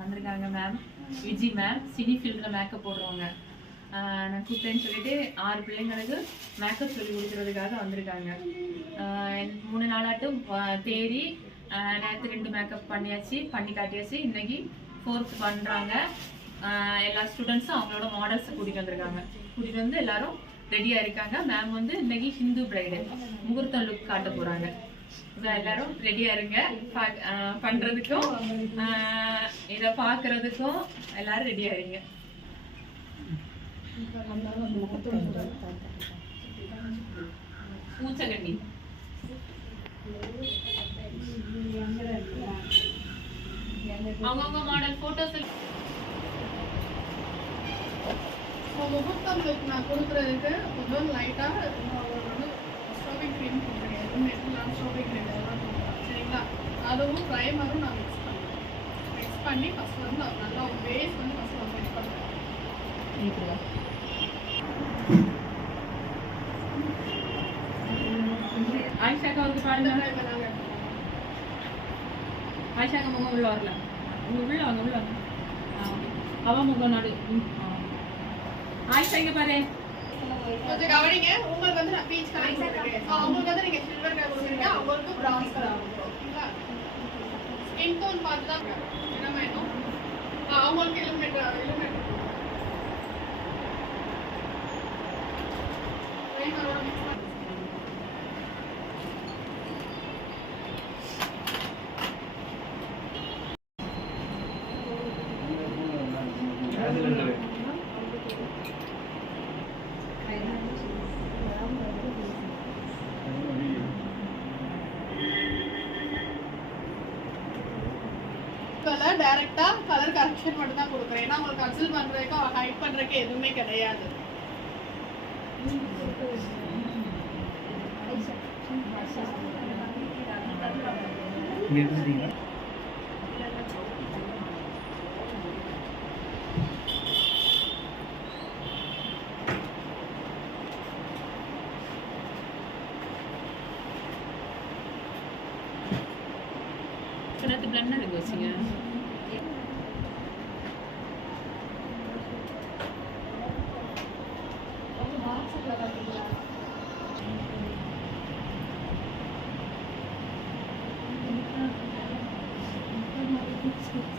வந்திருக்காங்க ma'am Viji ma'am cine ஃபீல்டில் makeup போடுறவங்க. நான் கூப்பிட்டேன்னு சொல்லிட்டு ஆறு பிள்ளைங்களுக்கு மேக்கப் சொல்லி கொடுக்கறதுக்காக வந்திருக்காங்க. மூணு நாளாட்டும் தேடி நேற்று ரெண்டு மேக்கப் பண்ணியாச்சு பண்ணி காட்டியாச்சு. இன்னைக்கு ஃபோர்த் பண்ணுறாங்க எல்லா ஸ்டூடெண்ட்ஸும் அவங்களோட மாடல்ஸை கூட்டிகிட்டு வந்திருக்காங்க. கூட்டிகிட்டு வந்து எல்லாரும் ரெடியாக இருக்காங்க. மேம் வந்து இன்னைக்கு ஹிந்து பிரைடு முகூர்த்தம் லுக் காட்ட போகிறாங்க எல்லாரும் ரெடியா இருங்க. பாக்- பண்றதுக்கும் ஆஹ் இத பாக்குறதுக்கும் எல்லாரும் ரெடியா இருங்க. பூச்சகண்ணி. அவங்கவுங்க மாடல் போட்டோஸ் முகூர்த்தம் முகூர்த்தங்களுக்கு நான் கொடுக்குறதுக்கு முதல் லைட்டாக வந்து க்ரீம் கொடுக்குறேன் எதுவும் எல்லாம் ஸ்டோபிங் க்ரீம் எல்லாம் கொடுக்குறேன் சரிங்களா அதுவும் ப்ரைமரும் நான் மிக்ஸ் பண்ணுறேன் மிக்ஸ் பண்ணி ஃபஸ்ட் வந்து அது நல்லா ஒரு பேஸ் வந்து ஃபஸ்ட் வந்து மிக்ஸ் பண்ணுறேன் ஆயிஷாக்கா அவருக்கு பாருங்க. ஆயிஷாக்கா முகம் உள்ள வரல. உங்க உள்ள வாங்க உள்ள வாங்க. அவ முகம் நடு. ம், ஆ. ஆயிஷா இங்க பாரு. கொஞ்சம் கவனிங்க. உங்களுக்கு வந்து நான் பீச் கலர் அவங்களுக்கு வந்து சில்வர் கலர் அவங்களுக்கு கலர் ஸ்கின் டோன் பார்த்து தான் என்ன வேணும் அவங்களுக்கு இலுமினேட் இலுமினேட் மிக்ஸ் பண்ணி கலர் டைரக்டா கலர் கரெக்ஷன் மட்டும் தான் கொடுக்குறேன். ஏன்னா உங்களுக்கு கன்சல்ட் பண்றதுக்கு ஹைட் பண்றதுக்கு எதுவுமே கிடையாது. பிளண்டர் எடுக்க வச்சுங்க.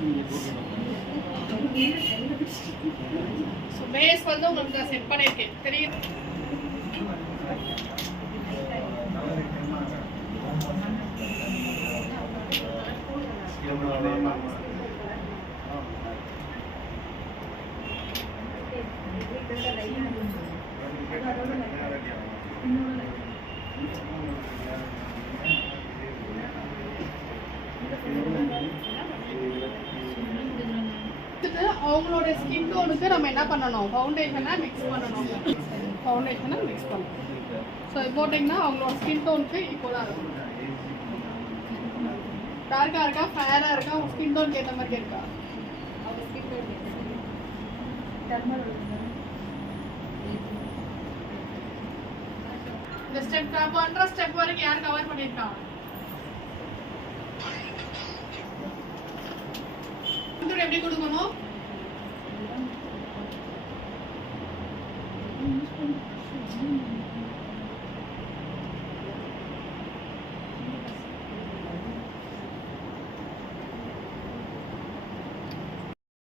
ஸோ பேஸ் வந்து உங்களுக்கு நான் செட் பண்ணியிருக்கேன். தெரியும் அவங்களோட ஸ்கின் டோனுக்கு நம்ம என்ன பண்ணணும்? ஃபவுண்டேஷனை மிக்ஸ் பண்ணணும். ஃபவுண்டேஷனை மிக்ஸ் பண்ணணும். ஸோ இது போட்டிங்கன்னா அவங்களோட ஸ்கின் டோனுக்கு ஈக்குவலாக இருக்கும் டார்க்காக இருக்கா ஃபேராக இருக்கா உங்கள் ஸ்கின் டோன் கேட்ட மாதிரி இருக்கா? இந்த ஸ்டெப் பண்ணுற ஸ்டெப் வரைக்கும் யார் கவர் பண்ணியிருக்காங்க எப்படி கொடுக்கணும்? Thank you.